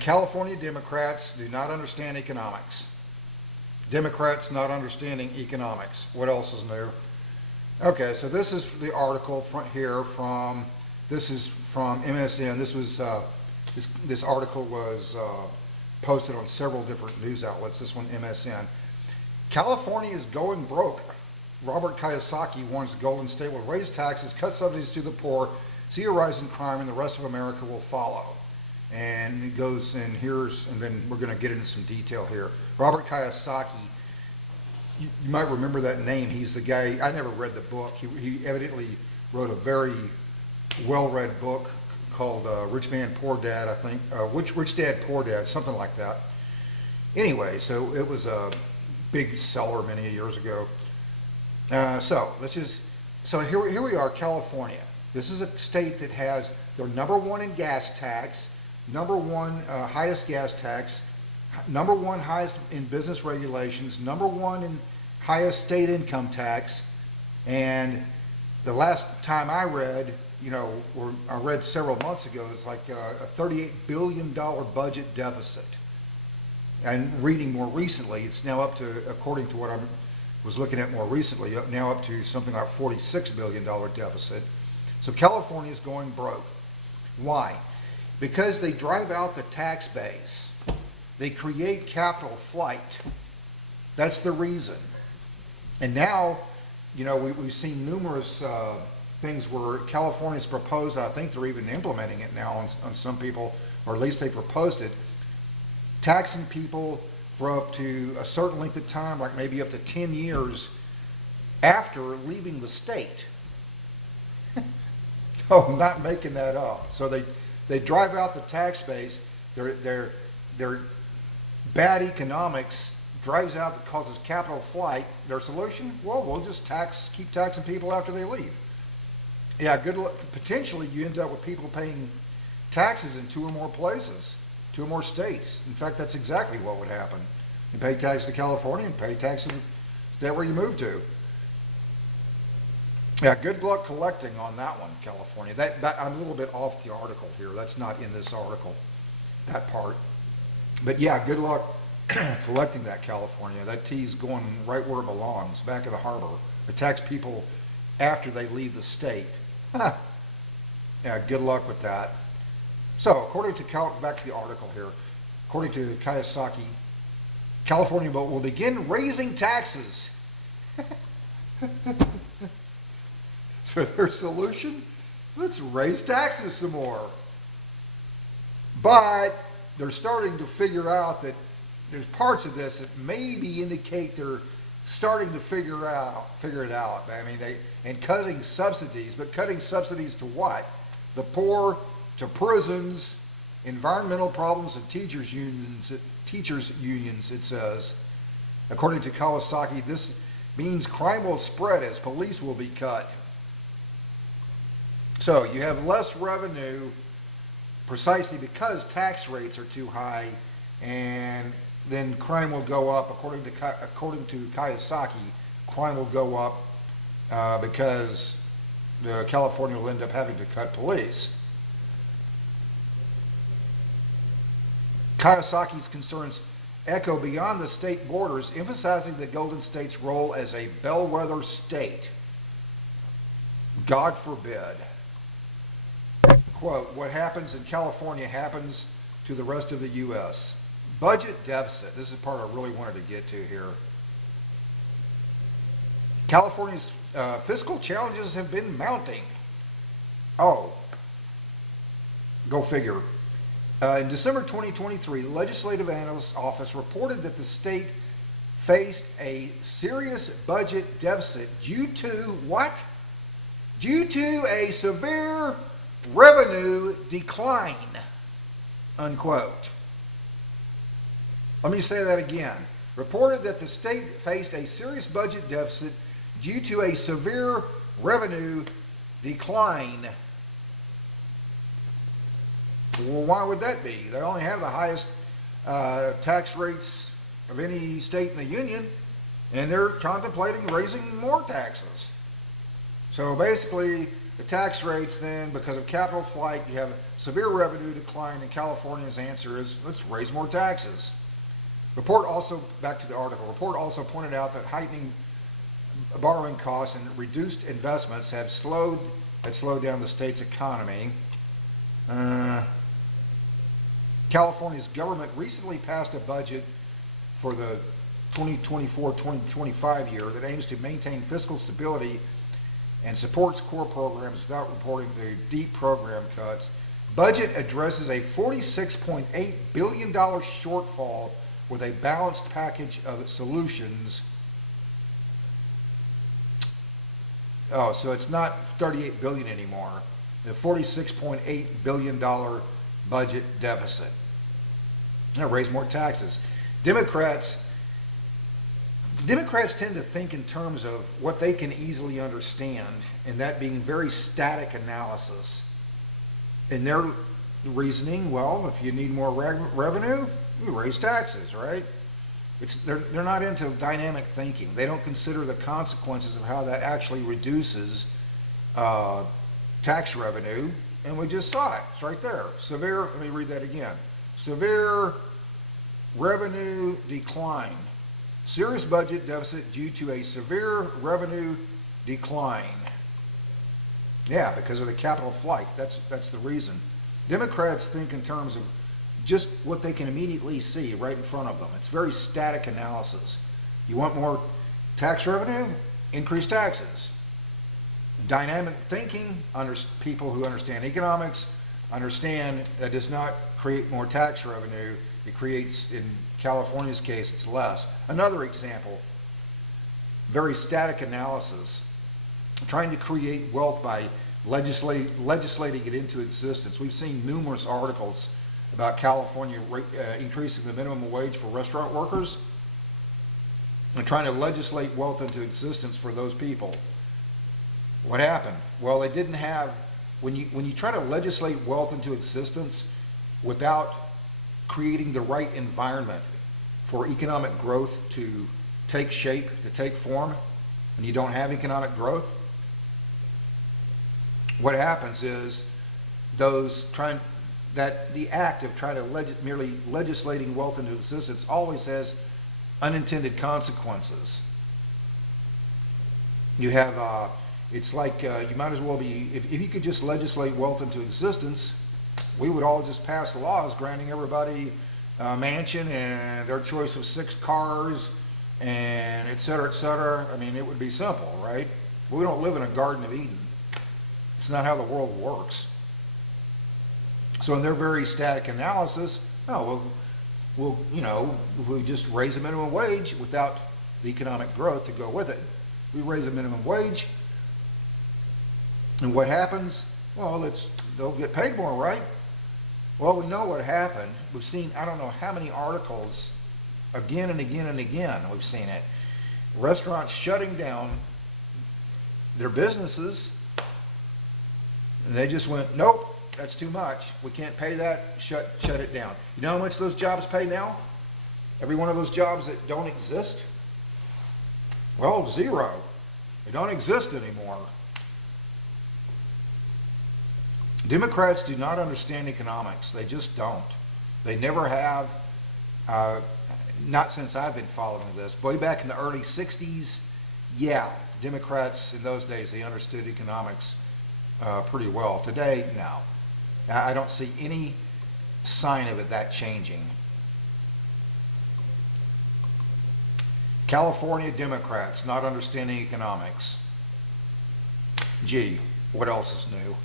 California Democrats do not understand economics. Democrats not understanding economics. What else is new? Okay, so this is the article this is from MSN. This article was posted on several different news outlets. This one, MSN. California is going broke. Robert Kiyosaki warns the Golden State will raise taxes, cut subsidies to the poor, see a rise in crime, and the rest of America will follow. And it goes and then we're going to get into some detail here. Robert Kiyosaki, you might remember that name. He's the guy, I never read the book. He evidently wrote a very well-read book called Rich Man, Poor Dad, I think. Rich Dad, Poor Dad, something like that. Anyway, so it was a big seller many years ago. So here we are, California. This is a state that has their number one in gas tax, number one highest gas tax, number one highest in business regulations, number one in highest state income tax, and the last time I read, or I read several months ago, it's like a $38 billion budget deficit. And reading more recently, it's now up to, according to what I was looking at more recently, now up to something like $46 billion deficit. So California is going broke. Why? Because they drive out the tax base. They create capital flight. That's the reason. And now, we've seen numerous things where California's proposed, and I think they're even implementing it now on some people, or at least they proposed it, taxing people for up to a certain length of time, like maybe up to 10 years after leaving the state. No, I'm not making that up. So they drive out the tax base. Their bad economics drives out, causes capital flight. Their solution? Well, we'll just keep taxing people after they leave. Yeah, good luck. Potentially you end up with people paying taxes in 2 or more places, 2 or more states. In fact, that's exactly what would happen. You pay taxes to California and pay taxes to the state where you move to. Yeah, good luck collecting on that one, California. I'm a little bit off the article here. That's not in this article, that part. But yeah, good luck collecting that, California. That tea's going right where it belongs, back in the harbor. It tax people after they leave the state. Yeah, good luck with that. So, according to back to the article here, according to Kiyosaki, California will begin raising taxes. So their solution? Let's raise taxes some more. But they're starting to figure out that there's parts of this that maybe indicate they're starting to figure it out. I mean, and cutting subsidies, but cutting subsidies to what? The poor, to prisons, environmental problems, and teachers unions, it says. According to Kawasaki, this means crime will spread as police will be cut. So you have less revenue precisely because tax rates are too high, and then crime will go up. According to Kiyosaki, crime will go up because California will end up having to cut police. Kiyosaki's concerns echo beyond the state borders, emphasizing the Golden State's role as a bellwether state. God forbid. Quote, what happens in California happens to the rest of the U.S. Budget deficit. This is the part I really wanted to get to here. California's fiscal challenges have been mounting. Oh, go figure. In December 2023, the Legislative Analyst's Office reported that the state faced a serious budget deficit due to what? Due to a severe revenue decline, unquote. Let me say that again. Reported that the state faced a serious budget deficit due to a severe revenue decline. Well, why would that be? They only have the highest tax rates of any state in the union, and they're contemplating raising more taxes. So basically, the tax rates then, because of capital flight, you have severe revenue decline, and California's answer is, let's raise more taxes. Report also, back to the article, report also pointed out that heightening borrowing costs and reduced investments had slowed down the state's economy. California's government recently passed a budget for the 2024-2025 year that aims to maintain fiscal stability and supports core programs without reporting the deep program cuts. Budget addresses a $46.8 billion shortfall with a balanced package of solutions. Oh, so it's not $38 billion anymore. The $46.8 billion budget deficit. Now raise more taxes. Democrats tend to think in terms of what they can easily understand, and that being very static analysis. In their reasoning, well, if you need more revenue, you raise taxes, right? They're not into dynamic thinking. They don't consider the consequences of how that actually reduces tax revenue, and we just saw it. It's right there. Severe, let me read that again. Severe revenue decline. Serious budget deficit due to a severe revenue decline. Yeah, because of the capital flight. That's the reason. Democrats think in terms of just what they can immediately see right in front of them. It's very static analysis. You want more tax revenue? Increase taxes. Dynamic thinking, people who understand economics understand that does not create more tax revenue. It creates, in California's case, it's less. Another example, very static analysis, trying to create wealth by legislating it into existence. We've seen numerous articles about California increasing the minimum wage for restaurant workers and trying to legislate wealth into existence for those people. What happened? Well, they didn't have, when you try to legislate wealth into existence without creating the right environment for economic growth to take shape, to take form, and you don't have economic growth, what happens is the act of trying to merely legislating wealth into existence always has unintended consequences. You have, it's like you might as well be, if you could just legislate wealth into existence, we would all just pass laws granting everybody a mansion and their choice of 6 cars and et cetera, et cetera. I mean, it would be simple, right? We don't live in a Garden of Eden. It's not how the world works. So in their very static analysis, we'll just raise the minimum wage without the economic growth to go with it. We raise the minimum wage, and what happens? Well, they'll get paid more, right? Well, we know what happened. We've seen, I don't know how many articles, again and again and again, we've seen it. Restaurants shutting down their businesses, and they just went, nope, that's too much. We can't pay that, shut it down. You know how much those jobs pay now? Every one of those jobs that don't exist? Well, 0. They don't exist anymore. Democrats do not understand economics. They just don't. They never have, not since I've been following this. Way back in the early 60s, yeah, Democrats in those days, they understood economics pretty well. Today, no. I don't see any sign of that changing. California Democrats not understanding economics. Gee, what else is new?